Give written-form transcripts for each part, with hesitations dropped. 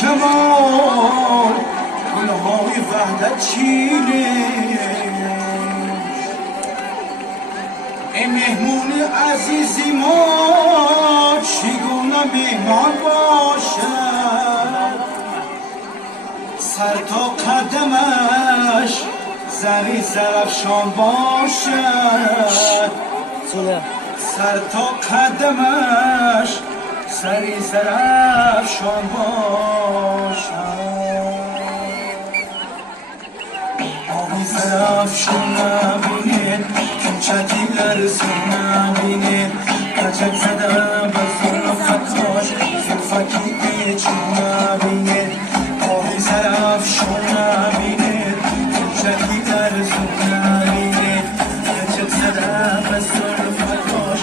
کمال گلهای وحدت چینه ای مهمون عزیزی ما چگونه مهمان باشد سر تا قدمش زری زرفشان باشد سر تا قدمش سری زرفشان باشد آبی زرفشان نبینید چکی لرزون نبینید کچک زده به ظلفتاش فکی پیچون نبینید آبی زرفشان نبینید چکی لرزون نبینید کچک زده به ظلفتاش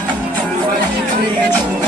فکی پیچون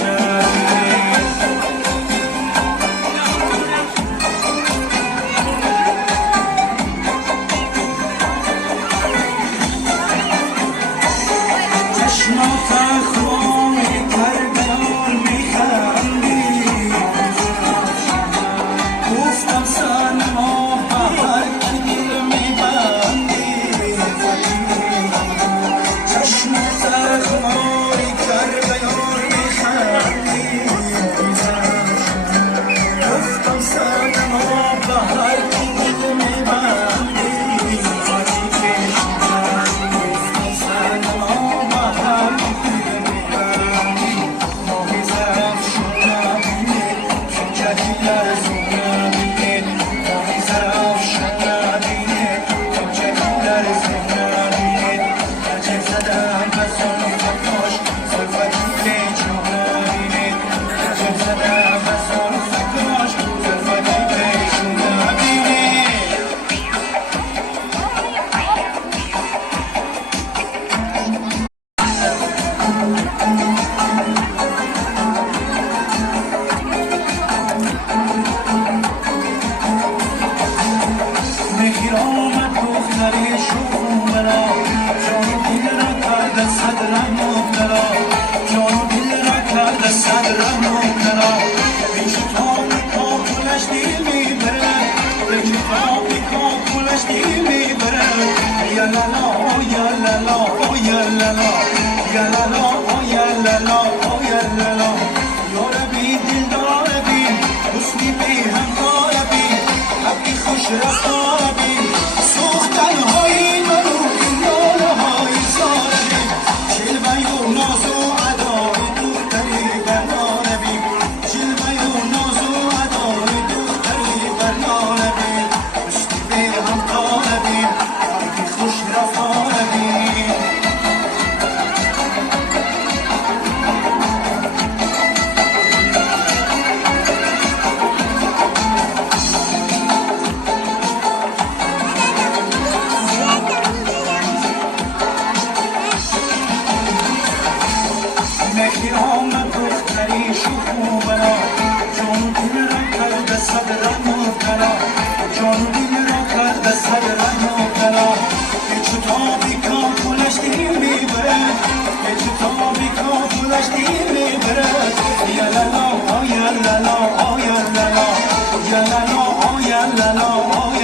Oh, yeah, la, la, oh, yeah, la, la.